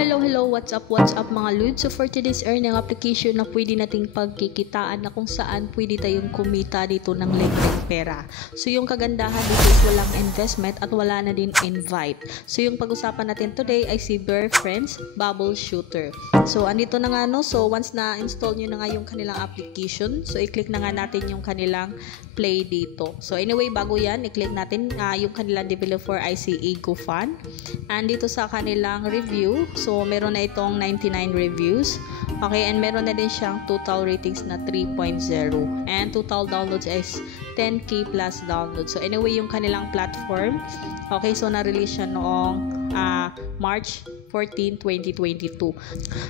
Hello, what's up mga Lods? So for today's earning application na pwede nating pagkikitaan na kung saan pwede tayong kumita dito ng libreng pera. So yung kagandahan dito is walang investment at wala na din invite. So yung pag-usapan natin today ay si Bear Friends Bubble Shooter. So andito na nga no, so once na install nyo na nga yung kanilang application, so i-click na nga natin yung kanilang play dito. So anyway, bago yan, i-click natin yung kanilang developer ay si EgoFun. And dito sa kanilang review, so meron na itong 99 reviews. Okay, and meron na din siyang total ratings na 3.0 and total downloads is 10k plus downloads. So anyway, yung kanilang platform, okay, so na-release siya noong March 14, 2022.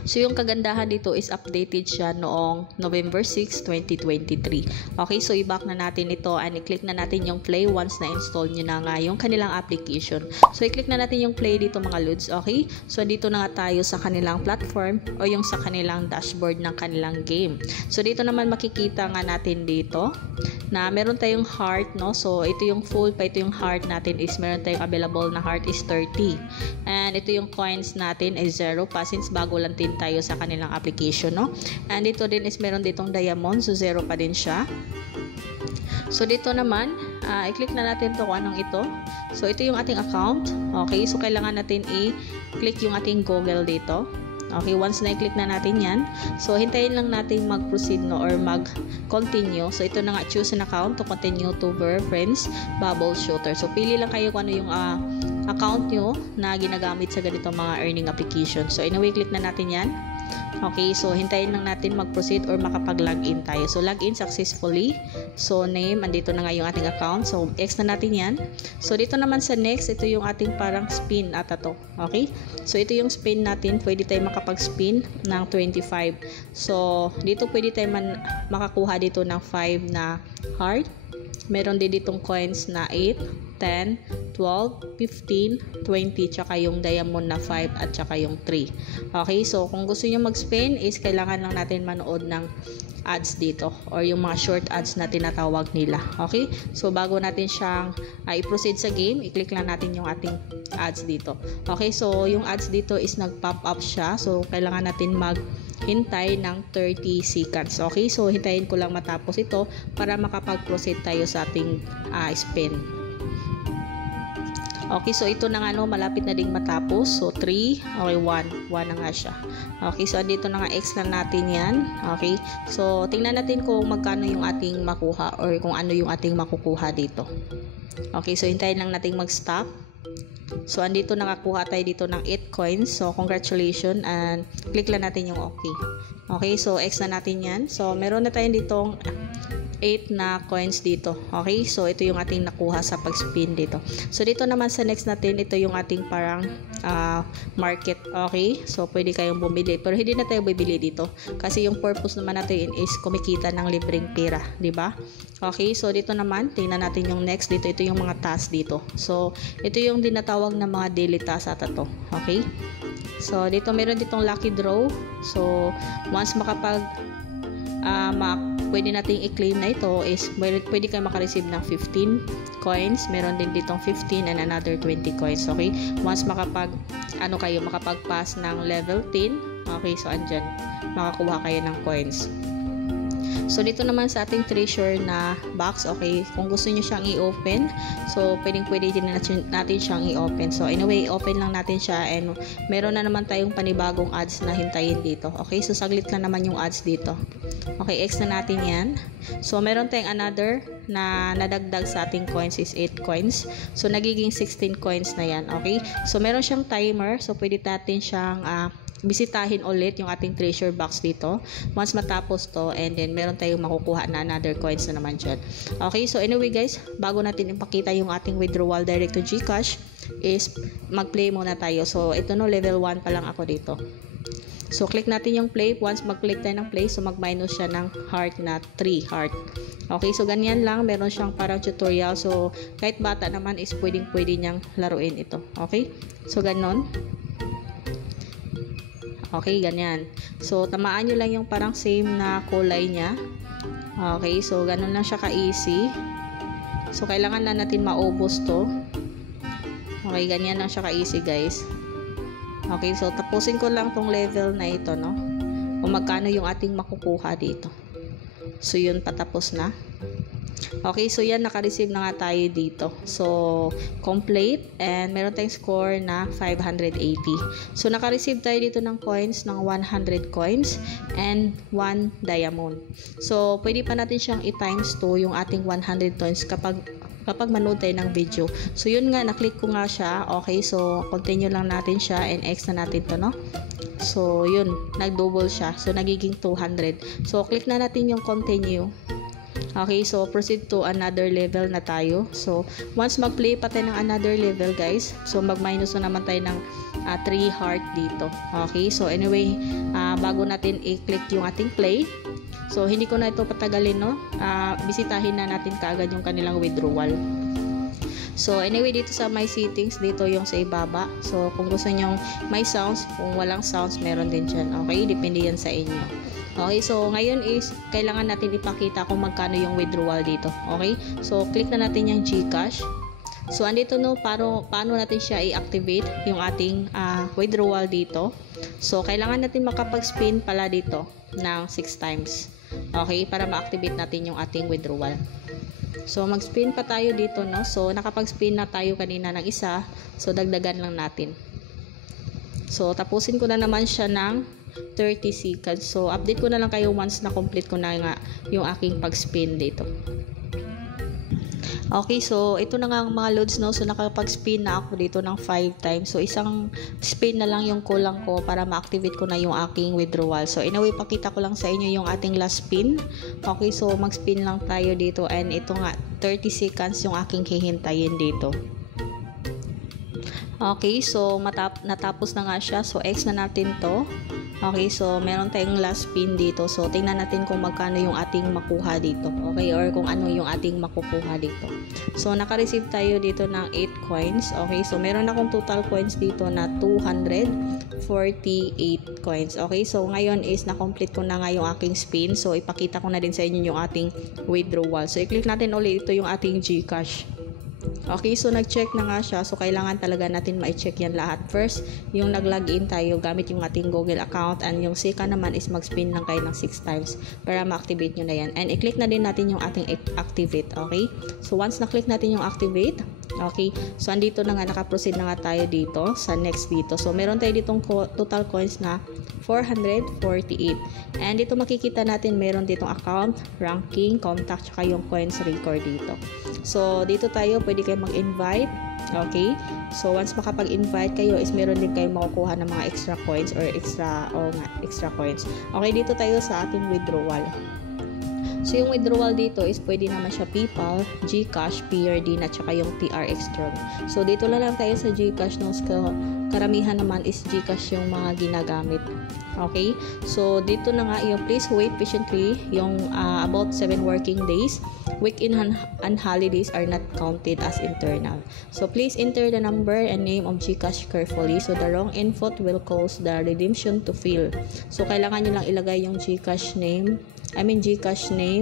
So yung kagandahan dito is updated siya noong November 6, 2023. Okay, so i-back na natin ito and i-click na natin yung play once na-install nyo na nga yung kanilang application. So i-click na natin yung play dito mga Lods. Okay, so dito na nga tayo sa kanilang platform o yung sa kanilang dashboard ng kanilang game. So dito naman makikita nga natin dito na meron tayong heart, no? So ito yung full pa, ito yung heart natin is meron tayong available na heart is 30. And ito yung coins natin ay 0 pa since bago lang din tayo sa kanilang application, no? And dito din is meron ditong diamond, so 0 pa din siya. So dito naman, i-click na natin to kung anong ito. So ito yung ating account. Okay, so kailangan natin i-click yung ating Google dito. Okay, once na-click na natin yan, so hintayin lang natin mag-proceed no, or mag-continue. So ito na nga, choose an account to continue to Bear Friends Bubble Shooter. So pili lang kayo kung ano yung account nyo na ginagamit sa ganito mga earning application. So anyway, click na natin yan. Okay, so hintayin lang natin mag-proceed or makapag-login tayo. So login successfully. So name, andito na nga yung ating account. So X na natin yan. So dito naman sa next, ito yung ating parang spin ata to. Okay, so ito yung spin natin. Pwede tayo makapag-spin ng 25. So dito pwede tayo makakuha dito ng 5 na heart. Meron din ditong coins na 8, 10, 12, 15, 20, tsaka yung diamond na 5 at tsaka yung 3. Okay, so kung gusto nyo mag-spin is kailangan lang natin manood ng ads dito or yung mga short ads na tinatawag nila. Okay, so bago natin siyang i-proceed sa game, i-click lang natin yung ating ads dito. Okay, so yung ads dito is nag-pop up siya, so kailangan natin hintay ng 30 seconds. Okay, so hintayin ko lang matapos ito para makapag-proceed tayo sa ating spin. Okay, so ito na nga no, malapit na ding matapos. So 3, okay, 1 na nga siya. Okay, so dito na nga X na natin yan. Okay, so tingnan natin kung magkano yung ating makuha or kung ano yung ating makukuha dito. Okay, so hintayin lang natin mag-stop. So andito nakakuha tayo dito ng 8 coins. So congratulations and click lang natin yung okay. Okay, so X na natin yan. So meron na tayo ditong 8 na coins dito. Okay, so ito yung ating nakuha sa pag-spin dito. So dito naman sa next natin, ito yung ating parang market. Okay, so pwede kayong bumili pero hindi na tayo bibili dito kasi yung purpose naman natin is kumikita ng libreng pera, di ba? Okay, so dito naman tingnan natin yung next dito. Ito yung mga task dito. So ito yung dinatawag na mga daily task ata to. Okay, so dito meron ditong lucky draw. So once pwede nating i-claim na ito is pwede kayo makareceive ng 15 coins. Meron din ditong 15 and another 20 coins. Okay, once makapag-pass ng level 10, okay, so andyan makakuha kayo ng coins. So dito naman sa ating treasure na box, okay, kung gusto niyo siyang i-open, so pwede din natin siyang i-open. So anyway, open lang natin siya and meron na naman tayong panibagong ads na hintayin dito. Okay, so saglit lang naman yung ads dito. Okay, X na natin yan. So meron tayong another na nadagdag sa ating coins is 8 coins. So nagiging 16 coins na yan. Okay, so meron siyang timer, so pwede natin siyang bisitahin ulit yung ating treasure box dito once matapos to, and then meron tayong makukuha na another coins na naman dyan. Okay, so anyway guys, bago natin ipakita yung ating withdrawal direct to GCash is mag-play muna tayo. So ito no, level 1 pa lang ako dito. So click natin yung play. Once mag-click tayo ng play, so mag-minus siya ng heart na 3 heart. Okay, so ganyan lang, meron siyang parang tutorial. So kahit bata naman is pwede niyang laruin ito. Okay, so ganon. Okay, ganyan. So, tamaan nyo lang yung parang same na kulay niya. Okay, so ganun lang siya ka-easy. So, kailangan lang natin maubos to. Okay, ganyan lang siya ka-easy guys. Okay, so tapusin ko lang tong level na ito, no? Kung magkano yung ating makukuha dito. So yun, patapos na. Okay, so yan, naka-receive na nga tayo dito. So, complete, and meron tayong score na 580. So, naka-receive tayo dito ng coins, ng 100 coins, and 1 diamond. So, pwede pa natin siyang i-times 2 yung ating 100 coins kapag manood tayo ng video. So, yun nga, naklik ko nga siya. Okay, so, continue lang natin siya, and X na natin to, no? So, yun, nag-double siya. So, nagiging 200. So, click na natin yung continue. Okay, so proceed to another level na tayo. So, once mag-play pa tayo ng another level, guys, so mag-minus na naman tayo ng 3 heart dito. Okay, so anyway, bago natin i-click yung ating play, so hindi ko na ito patagalin, no? Bisitahin na natin kaagad yung kanilang withdrawal. So, anyway, dito sa my settings, dito yung sa ibaba. So, kung gusto nyong may sounds, kung walang sounds, meron din dyan. Okay, depende yan sa inyo. Okay, so ngayon is kailangan natin ipakita kung magkano yung withdrawal dito. Okay, so click na natin yung GCash. So andito, no, paano natin siya i-activate yung ating withdrawal dito. So kailangan natin makapag-spin pala dito ng 6 times. Okay, para ma-activate natin yung ating withdrawal. So mag-spin pa tayo dito, no. So nakapag-spin na tayo kanina ng isa. So dagdagan lang natin. So tapusin ko na naman siya ng 30 seconds. So, update ko na lang kayo once na complete ko na nga yung aking pag-spin dito. Okay, so ito na nga ang mga loads, no. So, nakapag-spin na ako dito ng 5 times. So, isang spin na lang yung kulang ko para ma-activate ko na yung aking withdrawal. So, anyway, pakita ko lang sa inyo yung ating last spin. Okay, so mag-spin lang tayo dito, and ito nga 30 seconds yung aking hihintayin dito. Okay, so natapos na nga siya. So, X na natin to. Okay, so meron tayong last spin dito. So, tingnan natin kung magkano yung ating makuha dito. Okay, or kung ano yung ating makukuha dito. So, naka-receive tayo dito ng 8 coins. Okay, so meron akong total coins dito na 248 coins. Okay, so ngayon is na-complete ko na nga yung aking spin. So, ipakita ko na din sa inyo yung ating withdrawal. So, i-click natin ulit ito yung ating GCash. Okay, so nag-check na nga siya. So, kailangan talaga natin ma-check yan lahat. First, yung nag-login tayo gamit yung ating Google account, and yung second naman is mag-spin lang kayo ng 6 times para ma-activate nyo na yan. And i-click na din natin yung ating activate. Okay, so once na-click natin yung activate, okay, so andito na nga, naka-proceed na nga tayo dito sa next dito. So, meron tayo ditong total coins na 448. And dito makikita natin, meron ditong account, ranking, contact, tsaka yung coins record dito. So, dito tayo, pwede kayo mag-invite. Okay, so once makapag-invite kayo is meron din kayo makukuha ng mga extra coins or extra coins. Okay, dito tayo sa ating withdrawal. So, yung withdrawal dito is pwede naman siya PayPal, GCash, PRD, na tsaka yung TRX Drone. So, dito lang tayo sa GCash, no? Karamihan naman is GCash yung mga ginagamit. Okay, so dito na nga yung please wait patiently, yung about 7 working days. Weekend and holidays are not counted as internal. So please enter the number and name of GCash carefully, so the wrong input will cause the redemption to fail. So kailangan nyo lang ilagay yung GCash name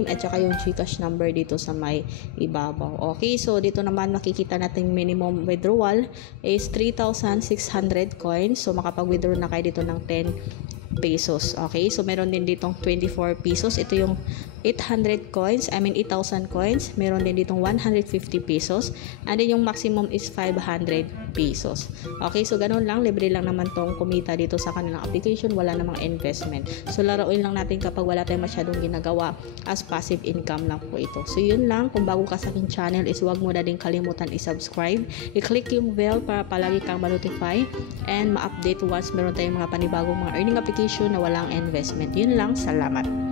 at saka yung GCash number dito sa may ibabaw. Okay, so dito naman makikita natin minimum withdrawal is 3,600 coins. So makapag-withdraw na kayo dito ng 10 pesos. Okay, so meron din ditong 24 pesos. Ito yung 800 coins, 8,000 coins. Meron din ditong 150 pesos. And then yung maximum is 500 pesos. Okay, so ganun lang. Libre lang naman tong kumita dito sa kanilang application. Wala namang investment. So laruin lang natin kapag wala tayong masyadong ginagawa, as passive income lang po ito. So yun lang. Kung bago ka sa aking channel is huwag mo na din kalimutan i-subscribe. I-click yung bell para palagi kang ma-notify and ma-update once meron tayong mga panibagong mga earning application na walang investment. Yun lang. Salamat.